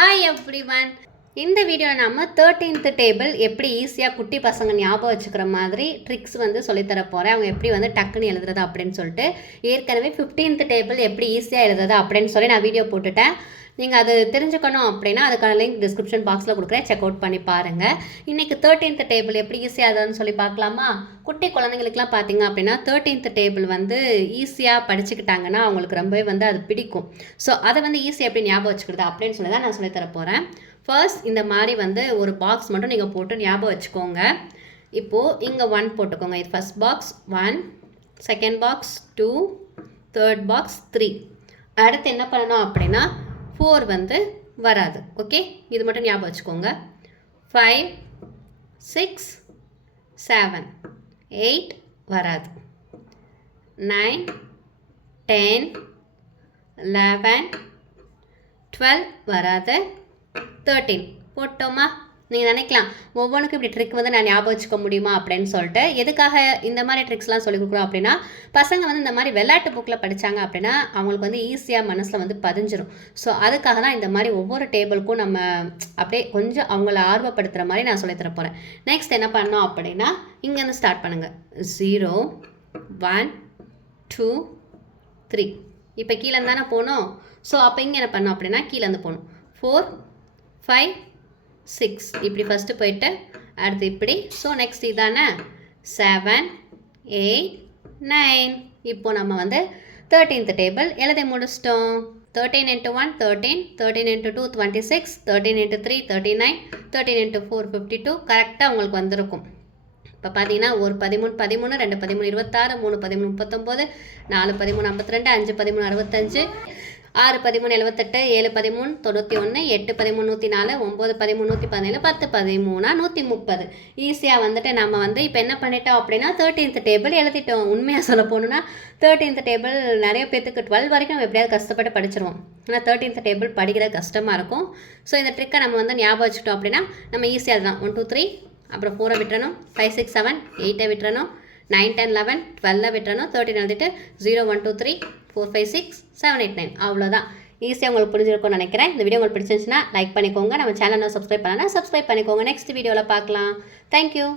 Hi everyone. இந்த வீடியோவில் நம்ம 13th டேபிள் எப்படி ஈஸியாக குட்டி பசங்க ஞாபகம் வச்சுக்கிற மாதிரி ட்ரிக்ஸ் வந்து சொல்லித்தர போகிறேன். அவங்க எப்படி வந்து டக்குன்னு எழுதுறது அப்படின்னு சொல்லிட்டு. ஏற்கனவே 15th டேபிள் எப்படி ஈஸியாக எழுதுறது அப்படின்னு சொல்லி நான் வீடியோ போட்டுட்டேன். நீங்கள் அது தெரிஞ்சுக்கணும் அப்படின்னா அதுக்கான லிங்க் டிஸ்கிரிப்ஷன் பாக்ஸில் கொடுக்குறேன், செக் அவுட் பண்ணி பாருங்கள். இன்றைக்கி 13th டேபிள் எப்படி ஈஸியாக எழுதுறதுன்னு சொல்லி பார்க்கலாமா? குட்டி குழந்தைங்களுக்குலாம் பார்த்தீங்க அப்படின்னா 13th டேபிள் வந்து ஈஸியாக படிச்சுக்கிட்டாங்கன்னா அவங்களுக்கு ரொம்பவே வந்து அது பிடிக்கும். ஸோ அதை வந்து ஈஸியாக எப்படி ஞாபகம் வச்சுக்கிறது அப்படின்னு சொல்லி தான் நான் சொல்லித்தர போகிறேன். ஃபர்ஸ்ட் இந்த மாதிரி வந்து ஒரு பாக்ஸ் மட்டும் நீங்கள் போட்டு ஞாபகம் வச்சுக்கோங்க. இப்போது இங்கே 1 போட்டுக்கோங்க. இது first box 1, second box 2, third box 3. அடுத்து என்ன பண்ணணும் அப்படின்னா 4 வந்து வராது. ஓகே, இது மட்டும் ஞாபகம் வச்சுக்கோங்க. 5, 6, 7, 8 வராது. 9, 10, 11, 12 வராது. 13 போட்டோமா? நீங்கள் நினைக்கலாம் ஒவ்வொன்றுக்கும் இப்படி ட்ரிக் வந்து நான் ஞாபகம் வச்சுக்க முடியுமா அப்படின்னு சொல்லிட்டு. எதுக்காக இந்த மாதிரி ட்ரிக்ஸ்லாம் சொல்லிக் கொடுக்குறோம் அப்படின்னா, பசங்க வந்து இந்த மாதிரி விளையாட்டு புக்கில் படித்தாங்க அப்படின்னா அவங்களுக்கு வந்து ஈஸியாக மனசில் வந்து பதிஞ்சிடும். ஸோ அதுக்காக தான் இந்த மாதிரி ஒவ்வொரு டேபிளுக்கும் நம்ம அப்படியே கொஞ்சம் அவங்கள ஆர்வப்படுத்துகிற மாதிரி நான் சொல்லித்தர போகிறேன். நெக்ஸ்ட் என்ன பண்ணோம் அப்படின்னா இங்கேருந்து ஸ்டார்ட் பண்ணுங்கள். 0, 1, 2, 3. இப்போ கீழேருந்து தானே போகணும். ஸோ அப்போ இங்கே என்ன பண்ணோம் அப்படின்னா கீழேருந்து போகணும். 4, 5, 6 இப்படி ஃபஸ்ட்டு போயிட்டு அடுத்து இப்படி. ஸோ நெக்ஸ்ட் இதானே 7, 8, 9. இப்போ நம்ம வந்து 13th டேபிள் எழுதி முடிச்சிட்டோம். 13 × 1 13, 13 × 2 26, 13 × 3 39, 13 × 4 52. கரெக்டாக உங்களுக்கு வந்திருக்கும். இப்போ பார்த்தீங்கன்னா 1 13 13, 2 13 26, 3 13 39, 4 13 52, 5 13 65, 6 13 78, 7 13 91, 8 13 104, 9 13 117, 10 13 130. ஈஸியாக வந்துட்டு நம்ம வந்து இப்போ என்ன பண்ணிட்டோம் அப்படின்னா 13th டேபிள் எழுதிட்டோம். உண்மையாக சொல்ல போகணுன்னா 13th டேபிள் நிறைய பேத்துக்கு 12 வரைக்கும் நம்ம எப்படியாவது கஷ்டப்பட்டு படிச்சிருவோம். ஆனால் 13th டேபிள் படிக்கிறது கஷ்டமாக இருக்கும். ஸோ இந்த ட்ரிக்கை நம்ம வந்து ஞாபகம் வச்சுட்டோம் அப்படின்னா நம்ம ஈஸியாக தான் 1 2 3, அப்புறம் 4 விட்டுறணும், 5 6 7 8 விட்டுறணும், 9 10 11 12 விட்டுறணும், 13 எழுதிட்டு 0 1 2 3 4 5 6 7 8 9. அவ்வளோதான். ஈஸியாக உங்களுக்கு புரிஞ்சிருக்கும்னு நினைக்கிறேன். இந்த வீடியோ உங்களுக்கு பிடிச்சிருந்துச்சுன்னா லைக் பண்ணிக்கோங்க. நம்ம சேனலை சப்ஸ்கிரைப் பண்ணலாம், சப்ஸ்கிரைப் பண்ணிக்கோங்க. நெக்ஸ்ட் வீடியோவில் பார்க்கலாம். தேங்க்யூ.